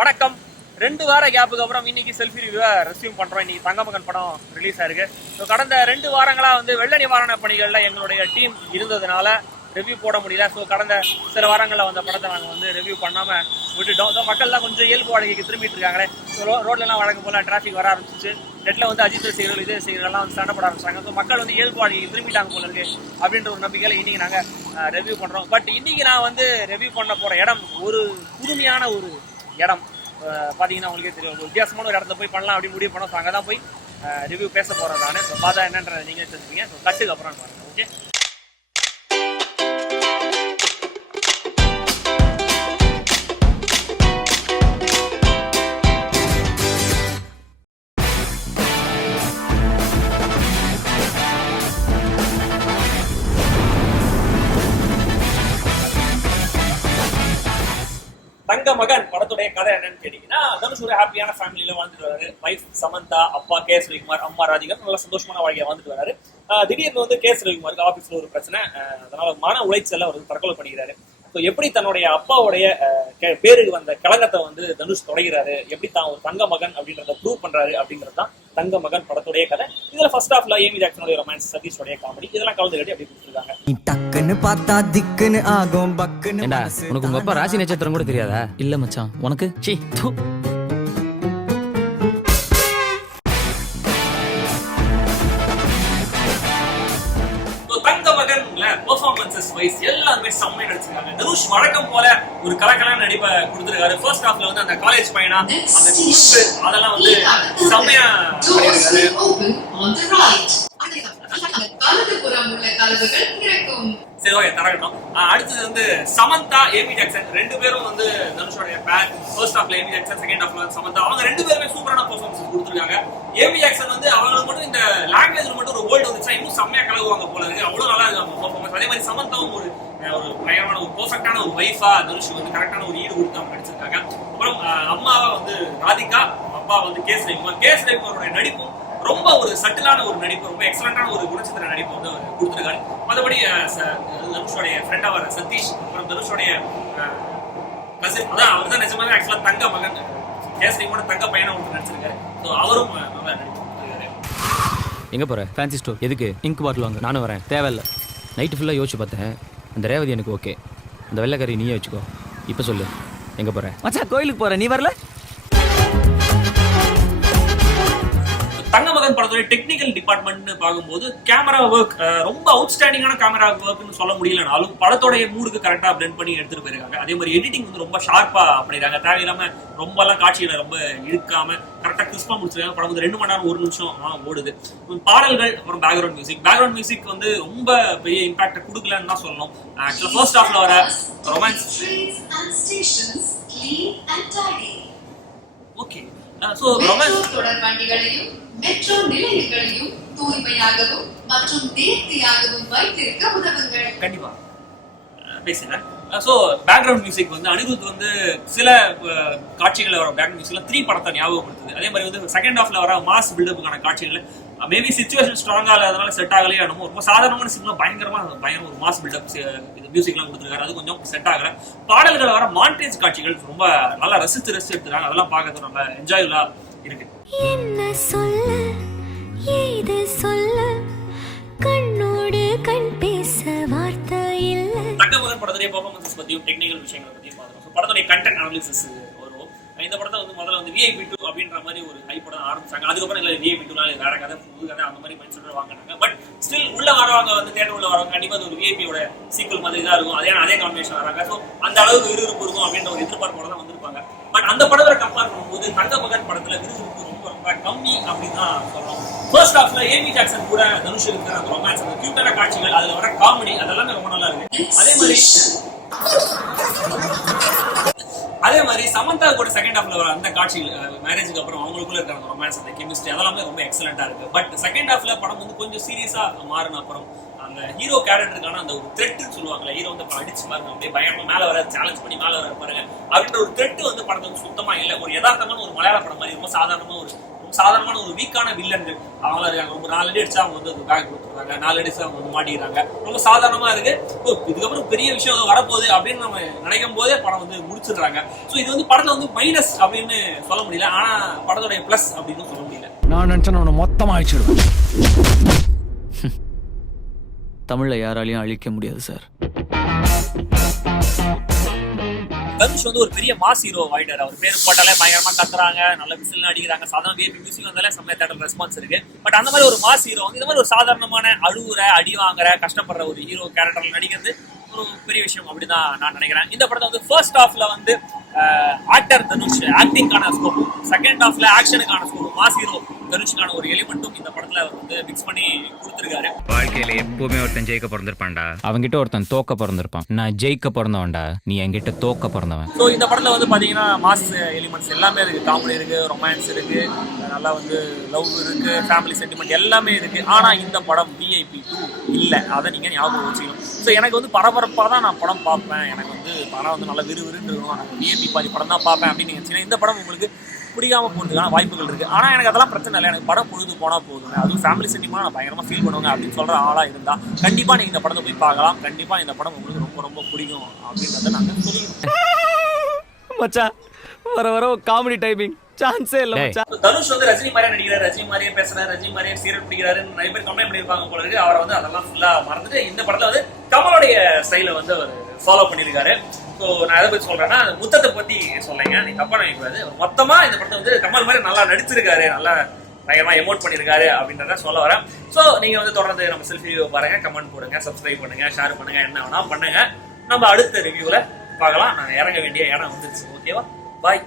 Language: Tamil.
வணக்கம். 2 வார கேப்புக்கு அப்புறம் இன்னைக்கு செல்ஃபி ரிவ்யூவை ரெஸ்யூம் பண்றோம். இன்னைக்கு தங்கமகன் படம் ரிலீஸ் ஆயிருக்கு. ஸோ கடந்த 2 வாரங்களா வெள்ள நிவாரண பணிகளில் எங்களுடைய டீம் இருந்ததுனால ரிவ்யூ போட முடியல. ஸோ கடந்த சில வாரங்களில் வந்த படத்தை நாங்கள் ரிவ்யூ பண்ணாமல் விட்டுட்டோம். ஸோ மக்கள்லாம் கொஞ்சம் இயல்பு வாழ்க்கைக்கு திரும்பிட்டு இருக்காங்களே. ஸோ ரோட்லலாம் வழக்கம் போல டிராஃபிக் வர ஆரம்பிச்சிச்சு. நெட்டில் அஜித் ரசிகர்கள் இதே ரசிகர்கள்லாம் சண்டை போட ஆரம்பிச்சாங்க. ஸோ மக்கள் இயல்பு வாழ்க்கைக்கு திரும்பிட்டாங்க போல இருக்கு அப்படின்ற ஒரு நம்பிக்கையில் இன்னைக்கு நாங்கள் ரிவ்யூ பண்ணுறோம். பட் இன்னைக்கு நான் ரிவ்யூ பண்ண போகிற இடம் ஒரு புதுமையான ஒரு இடம். பார்த்தீங்கன்னா உங்களுக்கே தெரியும், ஒரு வித்தியாசமான ஒரு இடத்துல போய் பண்ணலாம் அப்படின்னு முடிவு பண்ணோம். ஸோ அங்கே தான் போய் ரிவ்யூ பேச போகிறேன் நான். ஸோ பார்த்தா என்னன்றதை நீங்களே தெரிஞ்சுப்பீங்க. ஸோ கட்டுக்கு அப்புறம் பாருங்கள். ஓகே, தங்கமகன் படத்துடைய கதை என்னன்னு கேட்டீங்கன்னா, தனுஷ் ஒரு ஹாப்பியான ஃபேமிலியில வாழ்ந்துட்டு வராரு. வைஃப் சமந்தா, அப்பா கே.எஸ். ரவிக்குமார், அம்மா ராதிகா, நல்ல சந்தோஷமான வாழ்க்கையை வாழ்ந்துட்டு வராரு. திடீர்னு கே.எஸ். ரவிக்குமாருக்கு ஆபீஸ்ல ஒரு பிரச்சனை. அதனால மன உளைச்சல்ல அவர் தற்கொலை பண்ணிக்கிறாரு. ஸோ எப்படி தன்னுடைய அப்பாவுடைய பேருக்கு வந்த கலங்கத்தை தனுஷ் தொடங்கிறாரு, எப்படி தான் ஒரு தங்க மகன் அப்படின்றத ப்ரூவ் பண்றாரு அப்படின்றது தான் தங்க மகன் படத்துடைய கதை. இதுல ஃபர்ஸ்ட் ஹாஃப்ல ஏமி ஜாக்சனுடைய ரொமான்ஸ், சதீஷோடைய காமெடி, இதெல்லாம் கலந்து கட்டி அப்படி கொடுத்துருக்காங்க. டக்குன்னு பார்த்தா திக்குன்னு ஆகும் பக்குன்னு. உனக்கு உங்க அப்பா ராசி நட்சத்திரம் கூட தெரியாதா? இல்ல மச்சான், உனக்கு பெர்ஃபார்மன்சஸ் வைஸ் எல்லாருமே செம்மையா நடிச்சிருக்காங்க. தனுஷ் வழக்கம் போல ஒரு கலக்கலான நடிப்பை கொடுத்திருக்காரு. ஃபர்ஸ்ட் ஹாஃப்ல அந்த காலேஜ் பையனா அந்த குறும்பு அதெல்லாம் செம்மையா சரி, ஓகே, தரகட்டும். அடுத்தது சமந்தா, ஏமி ஜாக்சன் ரெண்டு பேரும் தனுஷோடைய பேர். ஃபர்ஸ்ட் ஹாஃப்ல ஏமி ஜாக்சன், செகண்ட் ஹாஃப்ல சமந்தா. அவங்க ரெண்டு பேருமே சூப்பரான பெர்ஃபார்மன்ஸ் கொடுத்துருக்காங்க. ஏமி ஜாக்சன் அவங்களுக்கு மட்டும் இந்த லாங்குவேஜ்ல மட்டும் ஒரு வேர்ல்டு வந்துச்சா இன்னும் செம்மையா கலகுவாங்க போல இருக்கு. அவ்வளவு நல்லா இருக்கு அவங்க பெர்ஃபார்மன்ஸ். அதே மாதிரி சமந்தாவும் ஒரு பயமான ஒரு பெர்ஃபெக்டான ஒரு வைஃபா தனுஷ் கரெக்டான ஒரு ஈடு கொடுத்து அவங்க நடிச்சிருக்காங்க. அப்புறம் அம்மாவா ராதிகா, அப்பா கே.எஸ். ரவிக்குமார். கே.எஸ். ரவிக்குமாரோட நடிப்பும் ரொம்ப ஒரு சட்டிலான ஒரு நடிப்பு, ரொம்ப எக்ஸலண்டான ஒரு குணச்சித்திர நடிப்பு கொடுத்திருக்காரு. மற்றபடி தனுஷோடைய ஃப்ரெண்டா வர சதீஷ், அப்புறம் தனுஷோடைய கசின், அதான் அவர் தான் நிஜமாவே ஆக்சுவலா தங்க மகன், கே.எஸ். ரவிக்குமார் தங்க பையனா ஒன்று நடிச்சிருக்காரு. ஸோ அவரும் நல்லா நடிப்பு. எங்க போற? Fancy store. எதுக்கு? இங்க் பாட்டில் வாங்க. நானும் வரேன். தேவையில்ல. நைட்டு ஃபுல்லாக யோசிச்சு பார்த்தேன். அந்த ரேவதி எனக்கு ஓகே. அந்த வெள்ளைக்கறி நீயே வச்சுக்கோ. இப்போ சொல்லு, எங்க போற? மச்சா, கோயிலுக்கு போற. நீ வரல? தங்கமகன் படத்துடைய டெக்னிக்கல் டிபார்ட்மெண்ட்னு பார்க்கும்போது கேமரா ஒர்க் ரொம்ப அவுட்ஸ்டாண்டிங்கான கேமரா ஒர்க்னு சொல்ல முடியலனாலும் படத்தோடைய மூடுக்கு கரெக்டா பிளெண்ட் பண்ணி எடுத்துட்டு போயிருக்காங்க. அதே மாதிரி எடிட்டிங் ரொம்ப ஷார்ப்பா பண்ணிருக்காங்க. தேவையில்லாம ரொம்ப எல்லாம் காட்சிகளை ரொம்ப இழுக்காம கரெக்டா கிறிஸ்பா முடிச்சிருக்காங்க. படம் 2 மணி நேரம் 1 நிமிஷம் ஓடுது. பாடல்கள், அப்புறம் பேக்ரவுண்ட் மியூசிக் ரொம்ப பெரிய இம்பாக்ட் கொடுக்கலன்னு தான் சொல்லணும். ஆக்சுவலா ஃபர்ஸ்ட் ஹாஃப்ல வர ரொமான்ஸ் ஓகே. சோ ரொமான்ஸ் தொடர்வண்டிகளையும் மெட்ரோ நிலையங்களையும் தூய்மையாகவும் மற்றும் நேர்த்தியாகவும் வைத்திருக்க உதவுங்கள். கண்டிப்பா பேசுறேன். சோ பேக்ரவுண்ட் மியூசிக் அனிருத் சில காட்சிகள் வர பேக்ரவுண்ட் மியூசிக்ல 3 படத்தை ஞாபகப்படுத்துது. அதே மாதிரி செகண்ட் ஹாஃப்ல வர மாஸ் பில்டப்புக்கான காட்சிகள் மேபி சிச்சுவேஷன் ஸ்ட்ராங்கா இல்லாதனால செட் ஆகலையே. ரொம்ப சாதாரணமான சினிமா பயங்கர ஒரு மாஸ் பில்டப் மியூசிக்லாம் கொடுத்துருக்காரு. அது கொஞ்சம் செட் ஆகல. பாடல்கள் வர மாண்டேஜ் காட்சிகள் ரொம்ப நல்லா ரசிச்சு எடுத்துருக்காங்க. அதெல்லாம் பார்க்கறது ரொம்ப என்ஜாய்ஃபுல்லா இருக்கு. என்ன சொல்ல ஏது சொல்ல கண்ணோடு கண் பேச வார்த்தை இல்ல. தங்கமகன் படத்துடைய பெர்ஃபார்மன்ஸ் பத்தியும் டெக்னிக்கல் விஷயங்களை பத்தியும் பார்க்கணும். படத்துடைய கண்டென்ட் அனாலிசிஸ் வரும். இந்த படத்தை முதல்ல VIP 2 அப்படின்ற மாதிரி ஒரு ஹைப் படம் ஆரம்பிச்சாங்க. அதுக்கப்புறம் இல்லை VIP 2 வேற கதை, புது கதை, அந்த மாதிரி மைண்ட் செட் வாங்கினாங்க. பட் ஸ்டில் உள்ள வரவங்க தேட்டர் உள்ள வரவங்க கண்டிப்பா ஒரு VIPயோட சீக்வல் மாதிரி தான் இருக்கும். அதே காம்பினேஷன் வராங்க. ஸோ அந்த அளவுக்கு விறுவிறுப்பு இருக்கும் அப்படின்ற ஒரு எதிர்பார்ப்போட தான் வந்திருப்பாங்க. பட் அந்த படத்தை கம்பேர் பண்ணும்போது தங்கமகன் படத்துல விறுவிறுப்பு ரொம்ப கம்மி அப்படின்னு தான் சொல்லணும். ஃபர்ஸ்ட் ஹாஃப்ல ஏமி ஜாக்சன் கூட தனுஷ் இருக்கிற அந்த ரொமான்ஸ், அந்த கியூட்டான காட்சிகள், அதுல வர காமெடி அதெல்லாம் ரொம்ப நல்லா இருக்கு. அதே மாதிரி சமந்தா கூட செகண்ட் ஹாஃப்ல வர அந்த காட்சிகள், மேரேஜுக்கு அப்புறம் அவங்களுக்குள்ள இருக்கிற அந்த ரொமான்ஸ், அந்த கெமிஸ்ட்ரி அதெல்லாமே ரொம்ப எக்ஸலண்டா இருக்கு. பட் செகண்ட் ஹாஃப்ல படம் கொஞ்சம் சீரியஸா மாறின அப்புறம் அந்த ஹீரோ கேரக்டருக்கான அந்த ஒரு த்ரெட்னு சொல்லுவாங்கல்ல, ஹீரோ அடிச்சு பாருங்க, அப்படியே பயமா மேல வர சேலஞ்ச் பண்ணி மேல வர பாருங்க அப்படின்ற ஒரு த்ரெட் படத்துக்கு சுத்தமா இல்லை. ஒரு யதார்த்தமான ஒரு மலையாள படம் மாதிரி ரொம்ப சாதாரணமா ரொம்ப சாதாரணமான ஒரு வீக்கான வில்லன்கள் அவங்களா இருக்காங்க. ரொம்ப 4 அடி அடிச்சா அவங்க வந்து பேக் கொடுத்துருக்காங்க, 4 அடிச்சா அவங்க வந்து மாட்டிக்கிறாங்க. ரொம்ப சாதாரணமா இருக்கு. இதுக்கப்புறம் பெரிய விஷயம் வரப்போகுது அப்படின்னு நம்ம நினைக்கும் போதே படம் வந்து முடிச்சிடுறாங்க. ஸோ இது வந்து படத்தை வந்து மைனஸ் அப்படின்னு சொல்ல முடியல, ஆனா படத்தோடைய பிளஸ் அப்படின்னு சொல்ல முடியல. நான் நினைச்சேன் அவனை மொத்தமா அழிச்சிடுவேன். தமிழ்ல யாராலையும் அழிக்க முடியாது சார். தனுஷ் வந்து ஒரு பெரிய மாஸ் ஹீரோ ஆயிட்டாரு. அவர் பேர் போட்டாலே பயங்கரமா கத்துறாங்க, நல்ல விசில் அடிக்கிறாங்க, சாதாரண வேபி மியூசிக் வந்தாலே செம்மையா தேட்டர் ரெஸ்பான்ஸ் இருக்கு. பட் அந்த மாதிரி ஒரு மாஸ் ஹீரோ வந்து இந்த மாதிரி ஒரு சாதாரணமான அழுவுற, அடி வாங்குற, கஷ்டப்படுற ஒரு ஹீரோ கேரக்டர்ல நடிக்கிறது ஒரு பெரிய விஷயம் அப்படிதான் நான் நினைக்கிறேன். இந்த படத்தை வந்து ஃபர்ஸ்ட் ஹாஃப்ல வந்து ஆக்டர் தனுஷ் ஆக்டிங்கான ஸ்கோப்பும், செகண்ட் ஹாஃப்ல ஆக்ஷனுக்கான ஸ்கோப்பும், மாஸ் ஹீரோ தனுஷுக்கான ஒரு எலிமெண்ட்டும் இந்த படத்துல அவர் வந்து மிக்ஸ் பண்ணி கொடுத்துருக்காரு. வாழ்க்கையில எப்பவுமே ஒருத்தன் ஜெயிக்க பிறந்திருப்பான்டா. அவங்கிட்ட ஒருத்தன் தோக்க பிறந்திருப்பான். நான் ஜெயிக்க பிறந்தவன்டா, நீ என்கிட்ட தோக்க பிறந்தவன். ஸோ இந்த படத்துல வந்து பாத்தீங்கன்னா மாஸ் எலிமெண்ட்ஸ் எல்லாமே இருக்கு. காமெடி இருக்கு, ரொமான்ஸ் இருக்கு, நல்லா வந்து லவ் இருக்கு, ஃபேமிலி சென்டிமெண்ட் எல்லாமே இருக்கு. ஆனா இந்த படம் VIP 2 இல்ல, அதை நீங்க ஞாபகம் வச்சுக்கணும். ஸோ எனக்கு வந்து பரபரப்பா தான் நான் படம் பார்ப்பேன், எனக்கு வந்து படம் வந்து நல்லா விறுவிறுன்னு இருக்கும், VIP பாதி படம் தான் பார்ப்பேன் அப்படின்னு நினைச்சீங்கன்னா இந்த படம் உங்களுக்கு பிடிக்காம போகிறதுக்கான வாய்ப்புகள் இருக்கு. ஆனா எனக்கு அதெல்லாம் பிரச்சனை இல்லை, எனக்கு படம் பொழுது போனா போதுங்க. அதுவும் ஃபேமிலி சென்டிமெண்ட் நான் பயங்கரமா ஃபீல் பண்ணுவாங்க அப்படின்னு சொல்ற ஆளா இருந்தா கண்டிப்பா நீங்க இந்த படத்தை போய் பார்க்கலாம். கண்டிப்பா இந்த படம் உங்களுக்கு ரொம்ப ரொம்ப பிடிக்கும் அப்படின்றத நாங்க சொல்லிடுறோம். மச்சான் வர வர காமெடி டைமிங் சான்ஸே இல்ல மச்சான். தனுஷ் வந்து ரஜினி மாதிரியே நடிக்கிறார், ரஜினி மாதிரியே பேசுறாரு, ரஜினி மாதிரியே சீரியல் பிடிக்கிறாருன்னு நிறைய பேர் கம்ப்ளைண்ட் பண்ணியிருப்பாங்க போல இருக்கு. அவரை வந்து அதெல்லாம் ஃபுல்லா மறந்துட்டு இந்த படத்துல வந்து கமலோடைய ஸ்டைலை வந்து அவர் ஃபாலோ பண்ணியிருக்காரு. ஸோ நான் எதை பத்தி சொல்றேன்னா முத்தத்தை பத்தி சொல்லுங்க, நீங்க தப்பா நினைக்கூடாது. மொத்தமா இந்த படத்தை வந்து கமல் மாதிரி நல்லா நடிச்சிருக்காரு, நல்லா பயங்கரமா எமோட் பண்ணியிருக்காரு அப்படின்றத சொல்ல வரேன். ஸோ நீங்க வந்து தொடர்ந்து நம்ம செல்ஃபி ரிவ்யூ பாருங்க, கமெண்ட் போடுங்க, சப்ஸ்கிரைப் பண்ணுங்க, ஷேர் பண்ணுங்க, என்ன வேணா பண்ணுங்க. நம்ம அடுத்த ரிவ்யூல பார்க்கலாம். நான் இறங்க வேண்டிய இடம் வந்துருச்சு. ஓகேவா? பாய்.